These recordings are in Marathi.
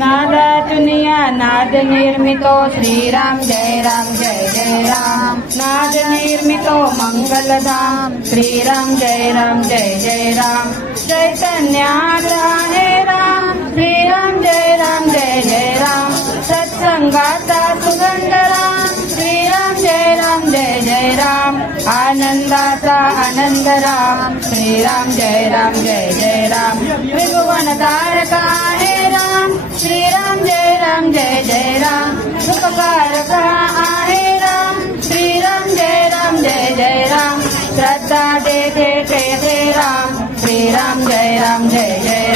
नादातुनिया नाद निर्मितो श्रीराम जय जय राम। नाद निर्मितो मंगलधाम श्रीराम जय जय राम। चैतन्यात आहे राम श्रीराम जय राम। सत्संगाचा सुगंध राम श्रीराम जय राम। आनंदाचा आनंद राम श्रीराम जय राम। त्रिभुवन तारक आहे राम श्रीराम जय राम। सुखकारक आहे राम श्रीराम जय राम। श्रद्धा देते राम श्रीराम जय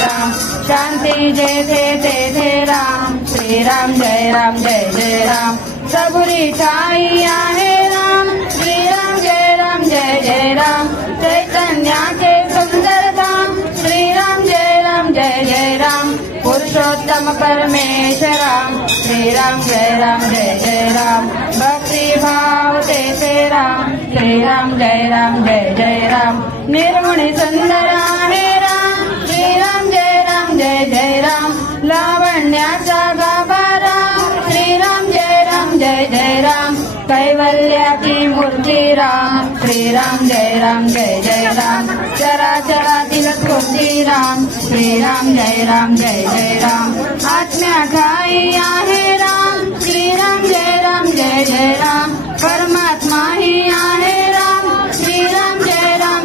राम। शांती देते राम श्रीराम जय राम। सबुरी ठाई आहे राम श्रीराम जय राम। चैतन्याचे सुंदर धाम श्रीराम जय राम। पुरुषोत्तम परमेश्वराम श्रीराम जय राम। भक्ति भाव देते राम श्रीराम जय राम। निर्गुणी सुंदर आहे राम श्रीराम जय राम। लावण्याचा गाभा राम श्रीराम जय राम। कैवल्याची मूर्ती राम श्रीराम जय राम। चराचरातील स्फूर्ती राम श्रीराम जय राम। आत्म्या ठाई आहे राम श्रीराम जय राम। परमात्मा ही आहे राम श्रीराम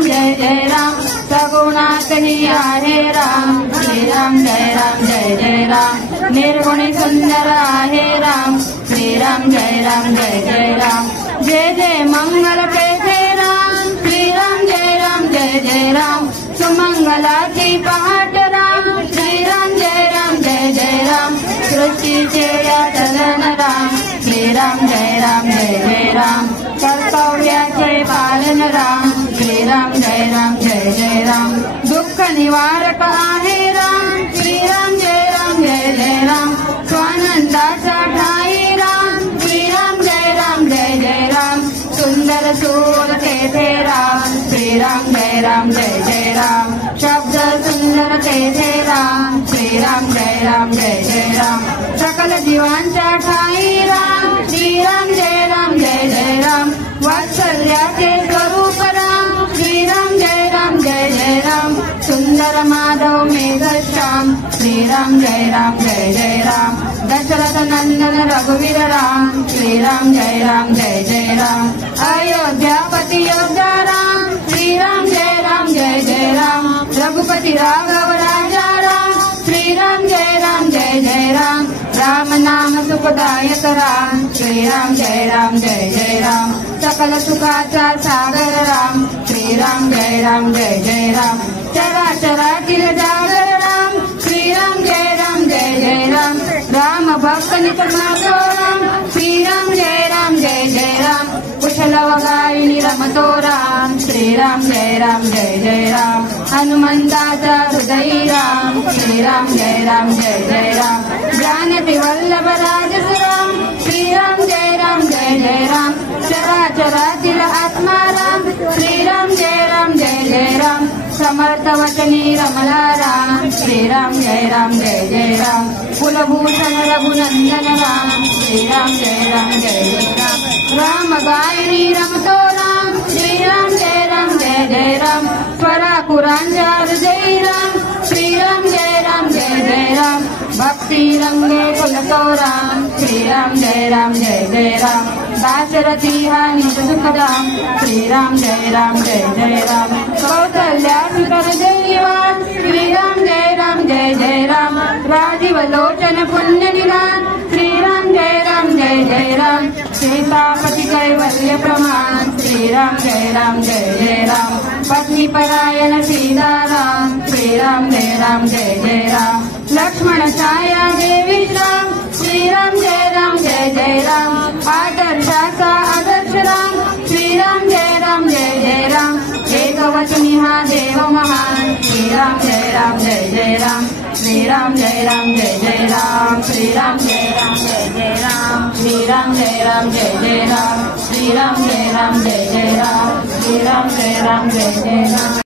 जय राम। सगुणातही आहे राम श्रीराम जय राम। निर्गुणी सुंदर आहे राम श्रीराम जय राम। जय मंगल पेथे राम श्रीराम जय राम। सुमंगलाची पहाट राम श्रीराम जय राम। सृष्टीचे चलन राम श्रीराम जय राम। कर्तव्याचे पालन राम श्रीराम जय राम। दुःख निवारक आहे राम श्रीराम जय राम। स्वानंदाचा ठाई राम श्रीराम जय राम। सुंदर सूर तेथे राम श्रीराम जय राम। शब्द सुंदर तेथे राम श्रीराम जय राम। सकल जीवांच्या ठाई राम श्रीराम जय राम। वात्सल्याचे स्वरूप राम श्रीराम जय राम। सुंदर माधव मेघश्याम श्रीराम जय राम। दशरथ नंदन रघुवीर राम श्रीराम जय राम। अयोध्यापति योद्धा राम श्रीराम जय राम। रघुपति राघव राजा राम श्रीराम जय राम। राम नाम सुखदायक राम श्रीराम जय राम। सकल सुखाचा सागर राम श्रीराम जय राम। चराचरातील जागर राम श्रीराम जय राम। राम भक्त नित माधो राम श्रीराम जय राम। कुशल वगाईनी रमतो राम श्रीराम जय राम। हनुमंताचा हृदयी राम श्रीराम जय राम। जानकी वल्लभ राजस राम श्रीराम जय राम। चराचरातील आत्मा राम श्रीराम जय राम। समर्थ वचनी रमला राम श्रीराम जय राम। कुलभूषण रघुनंदन राम श्रीराम जय राम। राम गायनी रमतो राम श्रीराम जय राम। स्वराकुरांच्या हृदयी राम श्रीराम जय राम। भक्ती रंगे फुलतो राम श्रीराम जय राम। दाशरथी हा सुखदाम श्रीराम जय राम। कौसल्या सुतर जयवान श्रीराम जय राम। राजीव लोचन पुण्य निदान श्रीराम जय राम। सीतापति कैवल्य प्रमाण श्रीराम जय राम। पत्नी परायण सीताराम श्रीराम जय राम। लक्ष्मण छाया देवी राम श्रीराम जय राम। आदर्शाचा आदर्श राम श्रीराम जय राम। एकवचनी हा देव महान श्रीराम जय राम। श्रीराम जय राम श्रीराम जय राम श्रीराम जय राम श्रीराम जय राम श्रीराम जय राम।